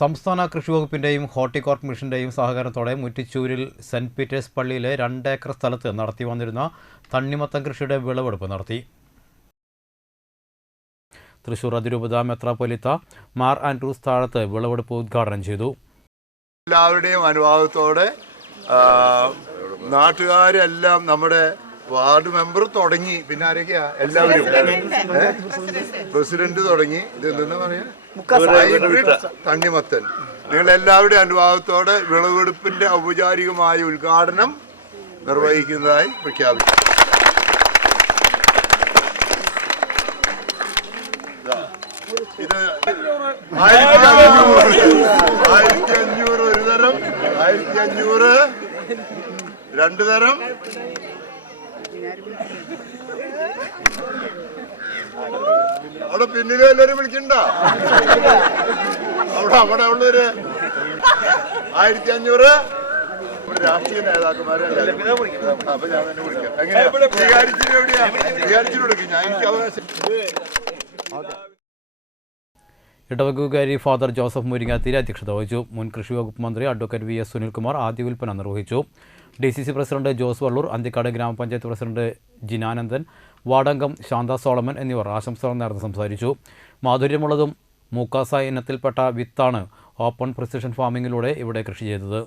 സംസ്ഥാന കൃഷി വകുപ്പിന്റെയും ഹോർട്ടികോർപ്പ് മിഷന്റെയും സഹകരണത്തോടെ മുറ്റിച്ചൂരിൽ സെന്റ് പീറ്റേഴ്സ് പള്ളിയിലെ രണ്ടേക്കർ സ്ഥലത്ത് നടത്തി വന്നിരുന്ന തണ്ണിമത്തം കൃഷിയുടെ വിളവെടുപ്പ് നടത്തി. തൃശൂർ അതിരൂപത മെത്രാപ്പൊലിത്ത മാർ ആൻഡ്രൂസ് താഴത്ത് വിളവെടുപ്പ് ഉദ്ഘാടനം ചെയ്തു. എല്ലാവരുടെയും അനുവാദത്തോടെ നാട്ടുകാരെല്ലാം നമ്മുടെ വാർഡ് മെമ്പർ തുടങ്ങി. പിന്നെ ആരൊക്കെയാ? എല്ലാവരും. പ്രസിഡന്റ് തുടങ്ങി. ഇത് എന്തെന്ന് പറയാ? തണ്ണിമത്തൻ. നിങ്ങൾ എല്ലാവരുടെയും അനുവാദത്തോടെ വിളവെടുപ്പിന്റെ ഔപചാരികമായ ഉദ്ഘാടനം നിർവഹിക്കുന്നതായി പ്രഖ്യാപിച്ചു. ഇത് ആയിരത്തി അഞ്ഞൂറ് ആയിരത്തി അഞ്ഞൂറ് ഒരു തരം ആയിരത്തി അഞ്ഞൂറ് രണ്ടു തരം. അവിടെ പിന്നിലും എല്ലാരും വിളിക്കണ്ട. അവിടെ അവിടെ ഉള്ളൊരു ആയിരത്തി അഞ്ഞൂറ് ഇവിടെ രാഷ്ട്രീയ നേതാക്കന്മാരെ അപ്പൊ ഞാൻ തന്നെ വിളിക്കാം. എങ്ങനെയാ? വികാരിച്ചിട്ട് എവിടെയാ? വികാരിച്ചിട്ട് വിളിക്കും ഞാൻ എനിക്ക് അവകാശം. ഇടവകുകാരി ഫാദർ ജോസഫ് മുരിങ്ങാത്തിരി അധ്യക്ഷത വഹിച്ചു. മുൻ കൃഷി വകുപ്പ് മന്ത്രി അഡ്വക്കേറ്റ് വി എസ് സുനിൽകുമാർ ആദ്യ വിൽപ്പന നിർവഹിച്ചു. D C C president Jose Vallur Anthikad ഗ്രാമപഞ്ചായത്ത് പ്രസിഡന്റ് ജിനാനന്ദൻ വാടംഗം ശാന്ത സോളമൻ എന്നിവർ ആശംസകൾ നേർന്ന് സംസാരിച്ചു. മാധുര്യമുള്ളതും മൂക്കാസ ഇനത്തിൽപ്പെട്ട വിത്താണ് ഓപ്പൺ പ്രിസിഷൻ ഫാമിങ്ങിലൂടെ ഇവിടെ കൃഷി ചെയ്തത്.